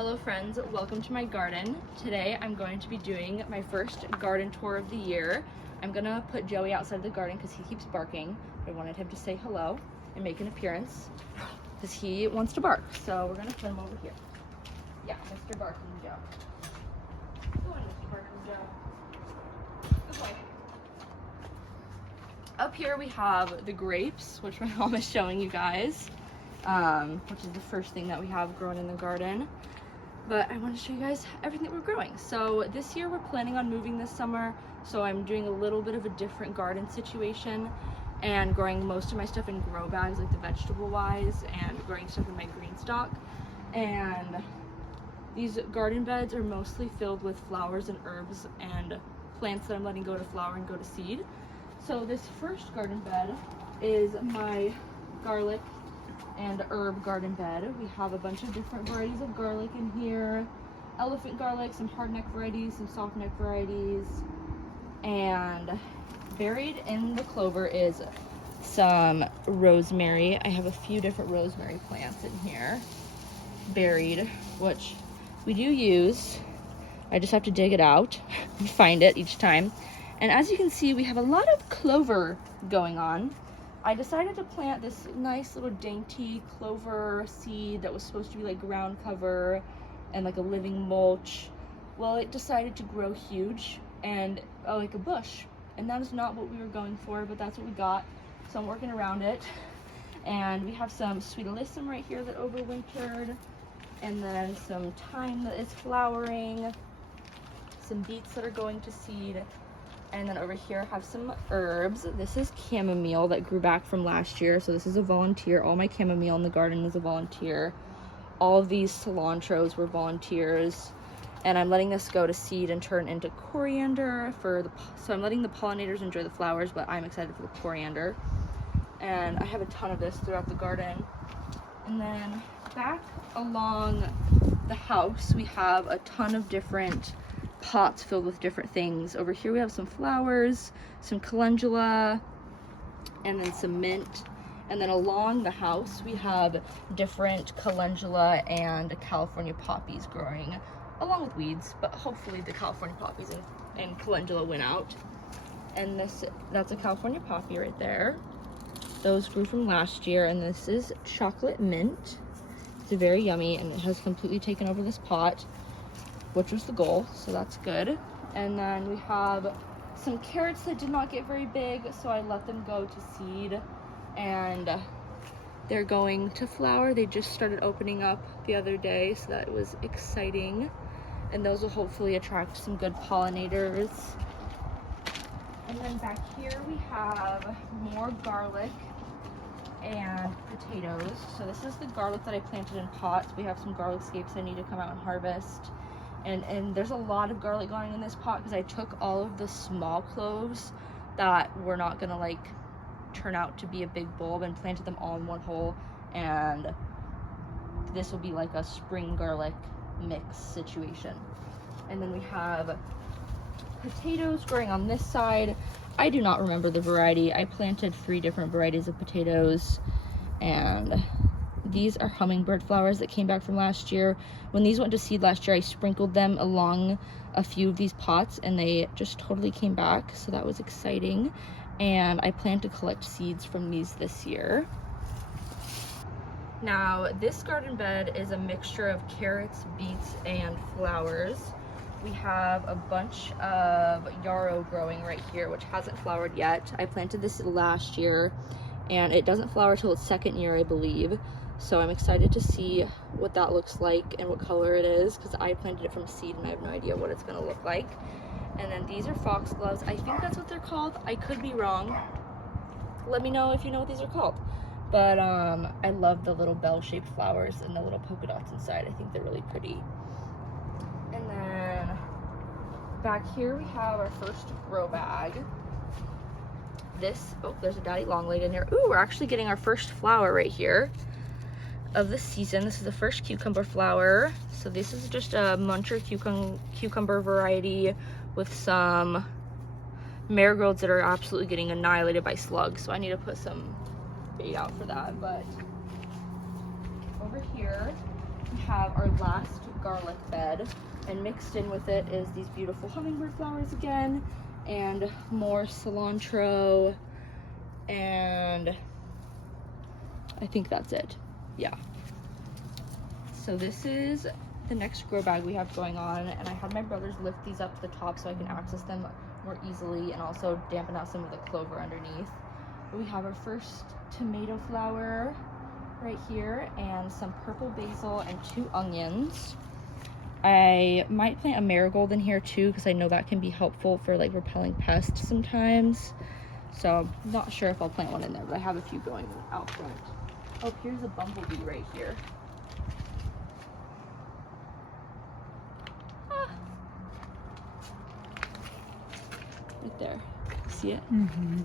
Hello friends, welcome to my garden. Today I'm going to be doing my first garden tour of the year. I'm gonna put Joey outside the garden because he keeps barking. I wanted him to say hello and make an appearance because he wants to bark. So we're gonna put him over here. Yeah, Mr. Barking Joe. Go on, Mr. Barking Joe. Good boy. Up here we have the grapes, which my mom is showing you guys, which is the first thing that we have growing in the garden. But I want to show you guys everything that we're growing. So this year we're planning on moving this summer, so I'm doing a little bit of a different garden situation and growing most of my stuff in grow bags, like the vegetable wise, and growing stuff in my green stock. And these garden beds are mostly filled with flowers and herbs and plants that I'm letting go to flower and go to seed. So this first garden bed is my garlic and herb garden bed. We have a bunch of different varieties of garlic in here. Elephant garlic, some hard neck varieties, some soft neck varieties. And buried in the clover is some rosemary. I have a few different rosemary plants in here buried, which we do use. I just have to dig it out and find it each time. And as you can see, we have a lot of clover going on. I decided to plant this nice little dainty clover seed that was supposed to be like ground cover and like a living mulch. Well, it decided to grow huge and like a bush, and that is not what we were going for, but that's what we got. So I'm working around it. And we have some sweet alyssum right here that overwintered, and then some thyme that is flowering, some beets that are going to seed. And then over here I have some herbs. This is chamomile that grew back from last year. So this is a volunteer. All my chamomile in the garden is a volunteer. All of these cilantros were volunteers. And I'm letting this go to seed and turn into coriander so I'm letting the pollinators enjoy the flowers, but I'm excited for the coriander. And I have a ton of this throughout the garden. And then back along the house, we have a ton of different pots filled with different things. Over here we have some flowers, some calendula, and then some mint. And then along the house we have different calendula and California poppies growing, along with weeds, but hopefully the California poppies and calendula win out. And that's a California poppy right there. Those grew from last year. And this is chocolate mint. It's very yummy, and it has completely taken over this pot, which was the goal, so that's good. And then we have some carrots that did not get very big, so I let them go to seed, and they're going to flower. They just started opening up the other day, so that was exciting. And those will hopefully attract some good pollinators. And then back here we have more garlic and potatoes. So this is the garlic that I planted in pots. We have some garlic scapes I need to come out and harvest. And there's a lot of garlic going in this pot because I took all of the small cloves that were not gonna like turn out to be a big bulb and planted them all in one hole, and this will be like a spring garlic mix situation. And then we have potatoes growing on this side. I do not remember the variety. I planted 3 different varieties of potatoes, and these are hummingbird flowers that came back from last year. When these went to seed last year, I sprinkled them along a few of these pots, and they just totally came back, so that was exciting. And I plan to collect seeds from these this year. Now, this garden bed is a mixture of carrots, beets, and flowers. We have a bunch of yarrow growing right here, which hasn't flowered yet. I planted this last year, and it doesn't flower till its second year, I believe. So I'm excited to see what that looks like and what color it is, because I planted it from seed and I have no idea what it's gonna look like. And then these are foxgloves. I think that's what they're called. I could be wrong. Let me know if you know what these are called. But I love the little bell-shaped flowers and the little polka dots inside. I think they're really pretty. And then back here we have our first grow bag. There's a daddy long leg in here. Ooh, we're actually getting our first flower right here of the season. This is the first cucumber flower. So this is just a muncher cucumber variety with some marigolds that are absolutely getting annihilated by slugs. So I need to put some bait out for that. But over here we have our last garlic bed, and mixed in with it is these beautiful hummingbird flowers again, and more cilantro, and I think that's it. Yeah. So this is the next grow bag we have going on, and I had my brothers lift these up to the top so I can access them more easily and also dampen out some of the clover underneath. We have our first tomato flower right here, and some purple basil and 2 onions. I might plant a marigold in here too, because I know that can be helpful for like repelling pests sometimes. So I'm not sure if I'll plant one in there, but I have a few going out front. Oh, here's a bumblebee right here. Right there. See it? Mm-hmm.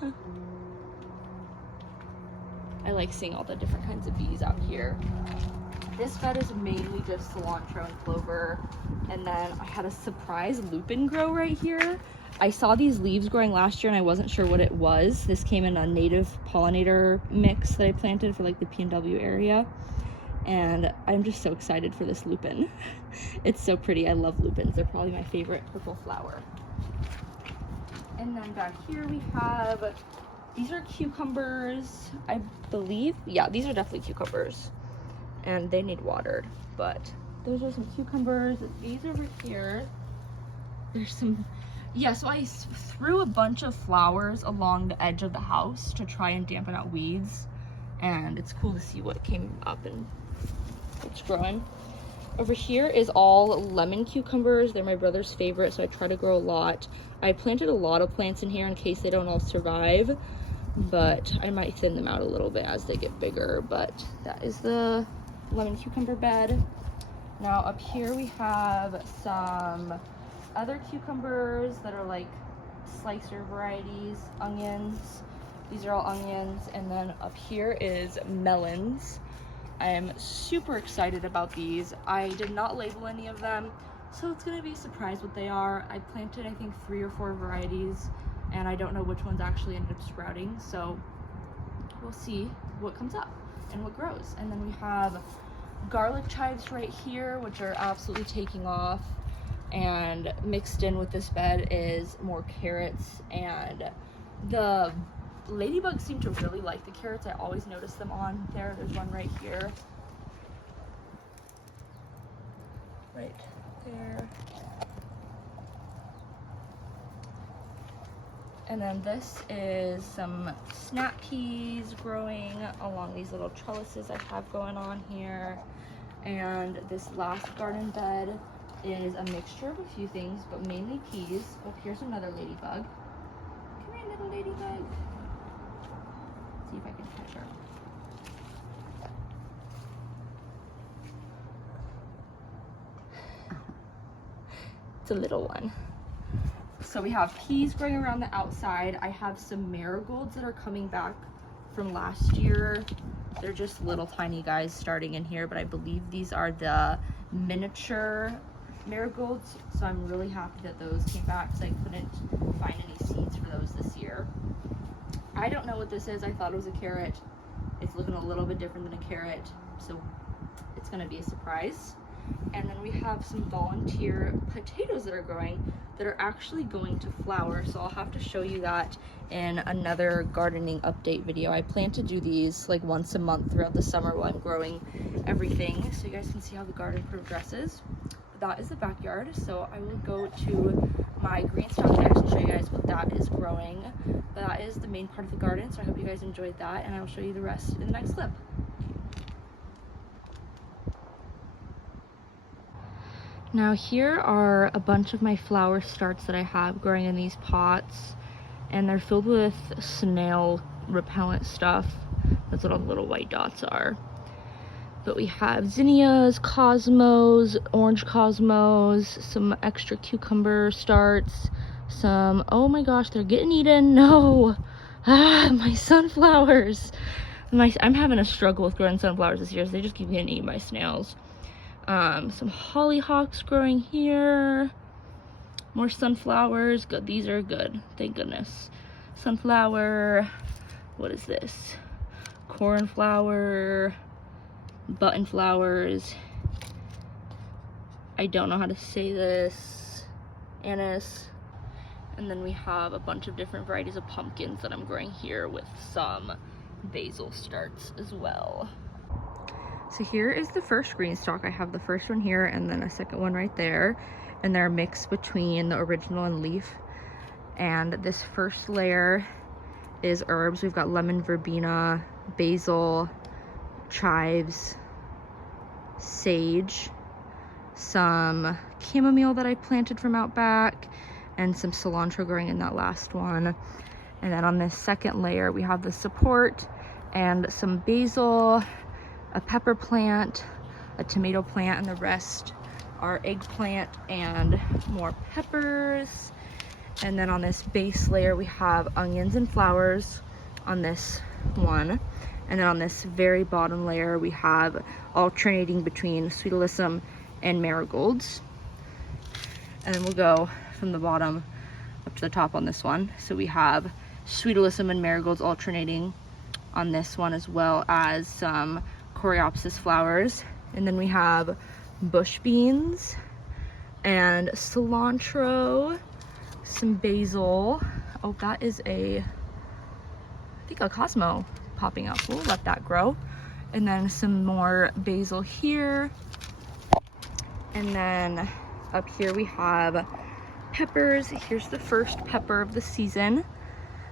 Huh. I like seeing all the different kinds of bees out here. This bed is mainly just cilantro and clover. And then I had a surprise lupin grow right here. I saw these leaves growing last year and I wasn't sure what it was. This came in a native pollinator mix that I planted for like the PNW area. And I'm just so excited for this lupin. It's so pretty. I love lupins. They're probably my favorite purple flower. And then back here we have, these are cucumbers, I believe. Yeah, these are definitely cucumbers. And they need watered, but those are some cucumbers. These over here, there's some, yeah, so I threw a bunch of flowers along the edge of the house to try and dampen out weeds. And it's cool to see what came up and it's growing. Over here is all lemon cucumbers. They're my brother's favorite, so I try to grow a lot. I planted a lot of plants in here in case they don't all survive, but I might thin them out a little bit as they get bigger. But that is the lemon cucumber bed. Now up here we have some other cucumbers that are like slicer varieties, onions. These are all onions. And then up here is melons. I am super excited about these. I did not label any of them, so it's gonna be a surprise what they are. I planted, I think, 3 or 4 varieties, and I don't know which ones actually ended up sprouting, so we'll see what comes up and what grows. And then we have garlic chives right here, which are absolutely taking off, and mixed in with this bed is more carrots, and the ladybugs seem to really like the carrots. I always notice them on there. There's one right here. Right there. And then this is some snap peas growing along these little trellises I have going on here. And this last garden bed is a mixture of a few things, but mainly peas. Oh, here's another ladybug. Come here, little ladybug. See if I can catch her. It's a little one. So we have peas growing around the outside. I have some marigolds that are coming back from last year. They're just little tiny guys starting in here, but I believe these are the miniature marigolds. So I'm really happy that those came back because I couldn't find any seeds for those this year. I don't know what this is. I thought it was a carrot. It's looking a little bit different than a carrot, so it's gonna be a surprise. And then we have some volunteer potatoes that are growing that are actually going to flower, so I'll have to show you that in another gardening update video. I plan to do these like once a month throughout the summer while I'm growing everything, so you guys can see how the garden progresses. But that is the backyard, so I will go to my greenstone next and show you guys what that is growing. But that is the main part of the garden, so I hope you guys enjoyed that, and I will show you the rest in the next clip. Now here are a bunch of my flower starts that I have growing in these pots, and they're filled with snail repellent stuff. That's what all the little white dots are. But we have zinnias, cosmos, orange cosmos, some extra cucumber starts, some, oh my gosh, they're getting eaten, no! My sunflowers! I'm having a struggle with growing sunflowers this year, so they just keep getting eaten by snails. Some hollyhocks growing here, more sunflowers. Good, these are good, thank goodness. Sunflower, what is this? Cornflower, button flowers. I don't know how to say this. Anise. And then we have a bunch of different varieties of pumpkins that I'm growing here with some basil starts as well. So here is the first green stalk. I have the first one here and then a second one right there. And they're mixed between the original and leaf. And this first layer is herbs. We've got lemon verbena, basil, chives, sage, some chamomile that I planted from out back, and some cilantro growing in that last one. And then on this second layer, we have the support and some basil, a pepper plant, a tomato plant, and the rest are eggplant and more peppers. And then on this base layer, we have onions and flowers on this one. And then on this very bottom layer, we have alternating between sweet alyssum and marigolds. And then we'll go from the bottom up to the top on this one. So we have sweet alyssum and marigolds alternating on this one, as well as some coreopsis flowers. And then we have bush beans and cilantro, some basil. Oh, that is I think a Cosmo popping up. We'll let that grow. And then some more basil here. And then up here we have peppers. Here's the first pepper of the season.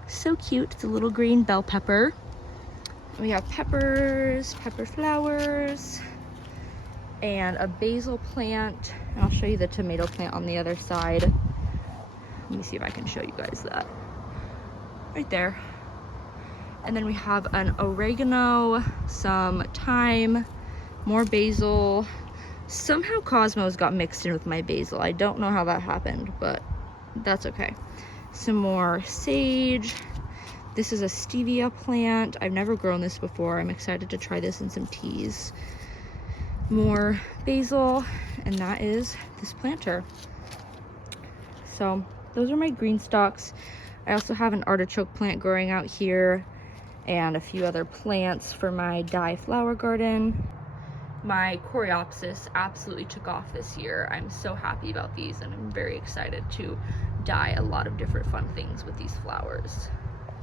So cute. It's a little green bell pepper. We have peppers, pepper flowers, and a basil plant. And I'll show you the tomato plant on the other side. Let me see if I can show you guys that. Right there. And then we have an oregano, some thyme, more basil. Somehow Cosmos got mixed in with my basil. I don't know how that happened, but that's okay. Some more sage. This is a stevia plant. I've never grown this before. I'm excited to try this in some teas. More basil, and that is this planter. So those are my green stalks. I also have an artichoke plant growing out here and a few other plants for my dye flower garden. My coreopsis absolutely took off this year. I'm so happy about these, and I'm very excited to dye a lot of different fun things with these flowers.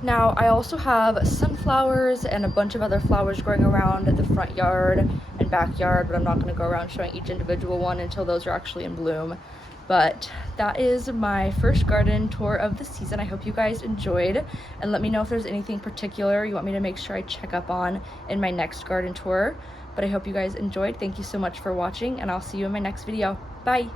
Now, I also have sunflowers and a bunch of other flowers growing around the front yard and backyard, but I'm not going to go around showing each individual one until those are actually in bloom. But that is my first garden tour of the season. I hope you guys enjoyed, and let me know if there's anything particular you want me to make sure I check up on in my next garden tour. But I hope you guys enjoyed. Thank you so much for watching, and I'll see you in my next video. Bye!